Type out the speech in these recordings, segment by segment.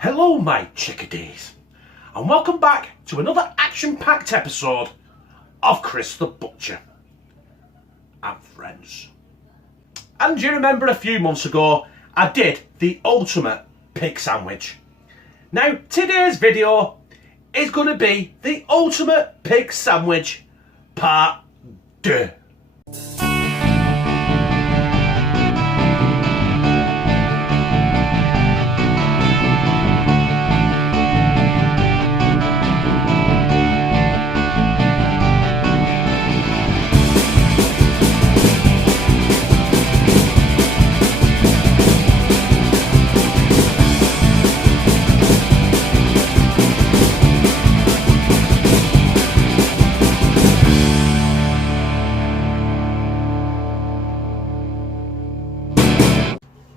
Hello my chickadees, and welcome back to another action-packed episode of Chris the Butcher and Friends. And do you remember a few months ago I did the ultimate pig sandwich? Now today's video is going to be the ultimate pig sandwich part 2.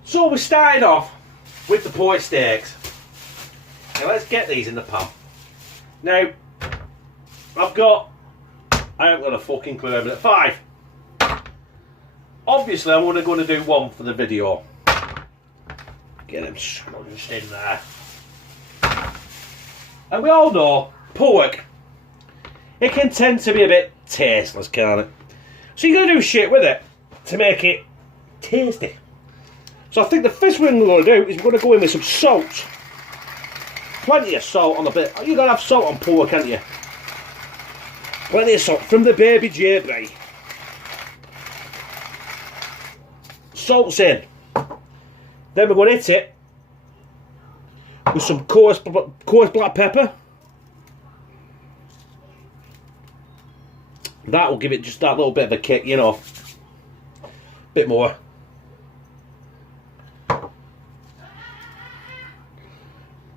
So we started off with the pork steaks. Now let's get these in the pan. Now, I haven't got a fucking clue, but 5. Obviously I'm only going to do 1 for the video. Get them smudged in there. And we all know, pork, it can tend to be a bit tasteless, can't it? So you're going to do shit with it to make it tasty. So I think the first thing we're going to do is we're going to go in with some salt. Plenty of salt on the bit. You've got to have salt on pork, haven't you? Plenty of salt from the baby JB. Salt's in. Then we're going to hit it with some coarse black pepper. That will give it just that little bit of a kick, you know. Bit more.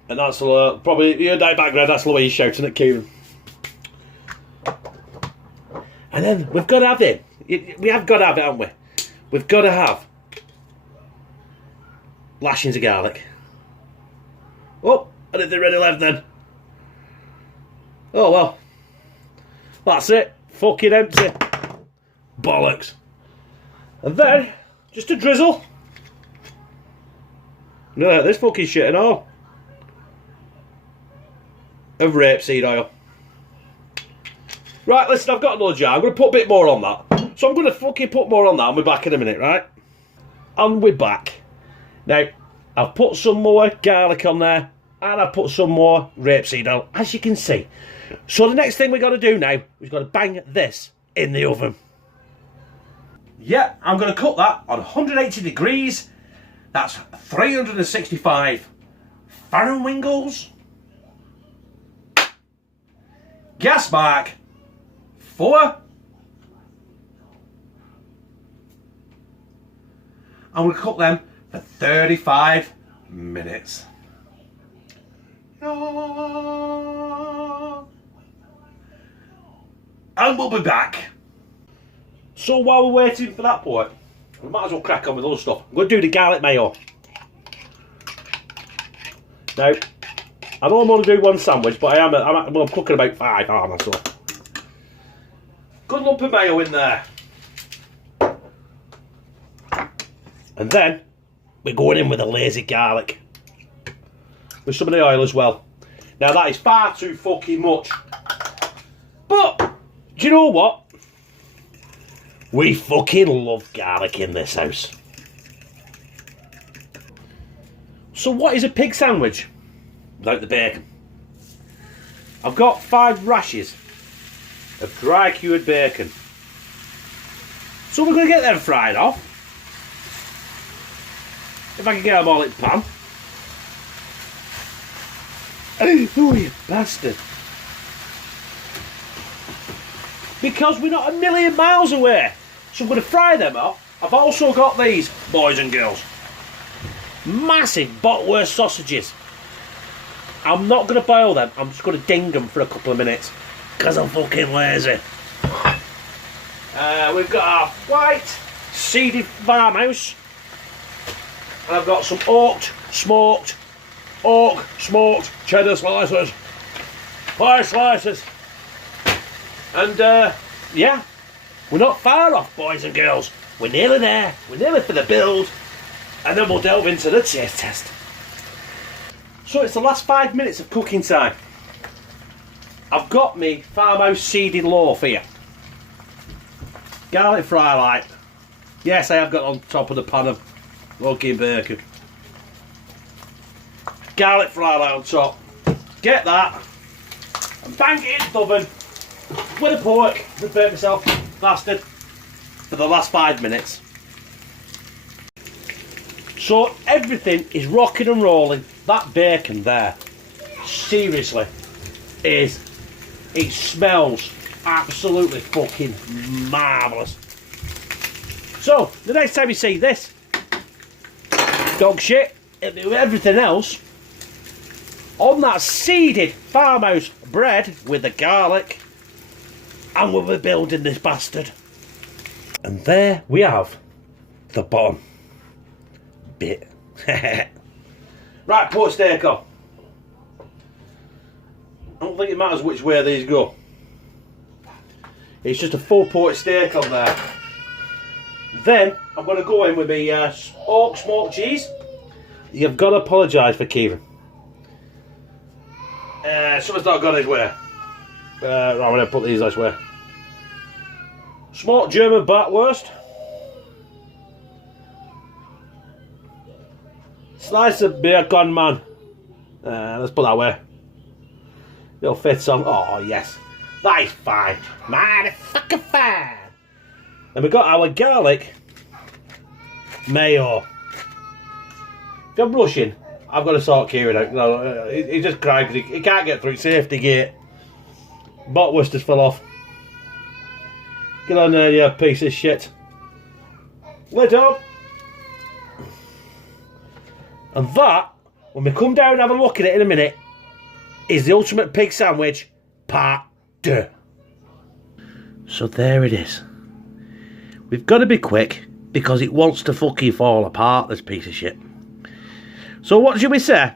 And that's probably, you heard that background, that's the way he's shouting at Kieran. And then we've got to have it. We have got to have it, haven't we? We've got to have lashings of garlic. Oh, I didn't think ready left then. Oh well. That's it. Fucking empty. Bollocks. And then, just a drizzle. No, this fucking shit and all. Of rapeseed oil. Right, listen, I've got another jar. I'm going to put a bit more on that. So I'm going to fucking put more on that and we're back in a minute, right? And we're back. Now, I've put some more garlic on there and I've put some more rapeseed oil, as you can see. So the next thing we've got to do now, we've got to bang this in the oven. Yeah, I'm going to cook that on 180 degrees. That's 365 Fahrenheit. Gas mark 4. I'm going to cook them for 35 minutes. And we'll be back. So while we're waiting for that point, we might as well crack on with other stuff. I'm going to do the garlic mayo. Now, I know I'm only doing 1 sandwich, but I'm cooking about 5, aren't I? So. Good lump of mayo in there. And then, we're going in with a lazy garlic. With some of the oil as well. Now that is far too fucking much. But, do you know what? We fucking love garlic in this house. So what is a pig sandwich without the bacon? I've got 5 rashers of dry cured bacon. So we're going to get them fried off. If I can get them all in the pan. Oh, you bastard. Because we're not a million miles away. So I'm going to fry them up. I've also got these, boys and girls. Massive Bockwurst sausages. I'm not going to boil them, I'm just going to ding them for a couple of minutes. Because I'm fucking lazy. We've got our white seeded farmhouse. And I've got some smoked cheddar slices. 5 slices. And yeah, we're not far off, boys and girls. We're nearly there. We're nearly for the build. And then we'll delve into the taste test. So it's the last 5 minutes of cooking time. I've got me farmhouse seeded loaf here. Garlic fry light. Yes, I have got on top of the pan of fucking bacon. Garlic fry light on top. Get that. And bang it in the oven with a pork. I burnt myself, bastard, for the last 5 minutes. So everything is rocking and rolling. That bacon there, seriously, it smells absolutely fucking marvellous. So, the next time you see this dog shit, everything else, on that seeded farmhouse bread with the garlic, and we'll be building this bastard. And there we have the bottom bit. Right, pork steak on. I don't think it matters which way these go. It's just a full pork steak on there. Then I'm going to go in with my oak smoked cheese. You've got to apologise for Kieran. Something's not gone his way. Right, I'm going to put these this way. Smoked German Bockwurst. Slice of bacon, man. Let's put that way. It'll fit on. Oh, yes. That is fine. Motherfucking fine. And we've got our garlic mayo. If I'm rushing, I've got to sort Kieran out. No, he just cried because he can't get through safety gate. Bockwurst has fell off. Get on there, you piece of shit. Lid up. And that, when we come down and have a look at it in a minute, is the ultimate pig sandwich part 2. So there it is. We've got to be quick because it wants to fucking fall apart, this piece of shit. So what should we say?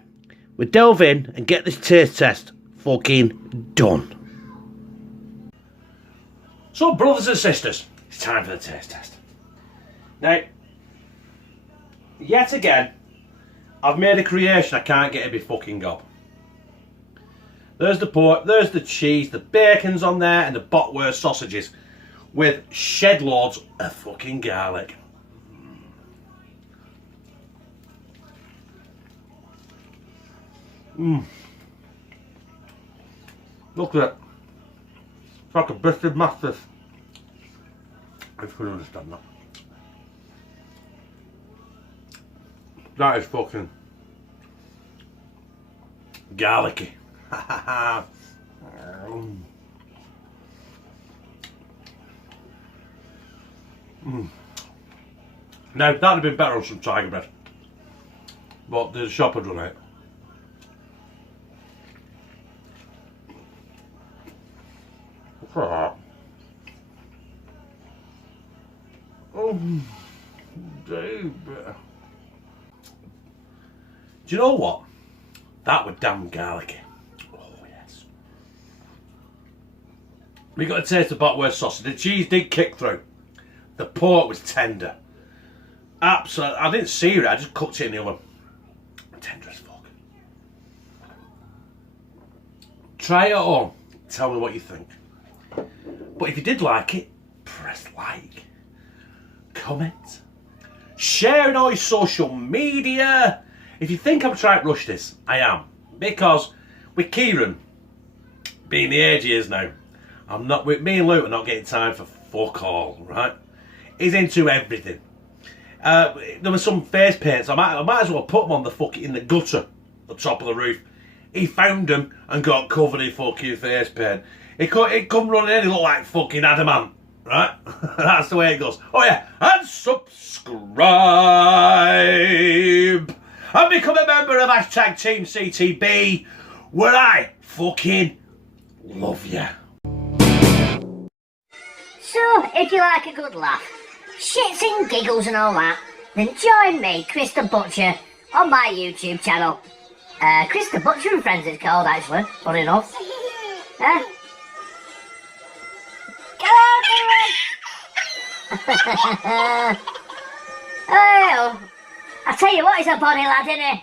We delve in and get this taste test fucking done. So brothers and sisters, it's time for the taste test. Now, yet again, I've made a creation I can't get every fucking gob. There's the pork, there's the cheese, the bacon's on there, and the bockwurst sausages with shed loads of fucking garlic. Look at it. It's like a biscuit mastiff. I couldn't understand that. That is fucking garlicky. Now that'd have been better on some tiger bread, but the shop had run out. What's that? Oh, baby. Do you know what? That was damn garlicky. Oh, yes. We got a taste of bockwurst sausage. The cheese did kick through. The pork was tender. Absolutely. I didn't sear it, I just cooked it in the oven. Tender as fuck. Try it at home. Tell me what you think. But if you did like it, press like. Comment. Share on all your social media. If you think I'm trying to rush this, I am. Because with Kieran being the age he is now, with me and Luke are not getting time for fuck all, right? He's into everything. There was some face paints. I might as well put them on in the gutter, the top of the roof. He found them and got covered in fucking face paint. He come running in, he looked like fucking adamant, right? That's the way it goes. Oh yeah, and subscribe. And become a member of #teamctb, where I fucking love you. So, if you like a good laugh, shits and giggles and all that, then join me, Chris the Butcher, on my YouTube channel. Chris the Butcher and Friends it's called, actually, funny enough. Come on, Kieran! Oh, I tell you what, he's a bonny lad, isn't he?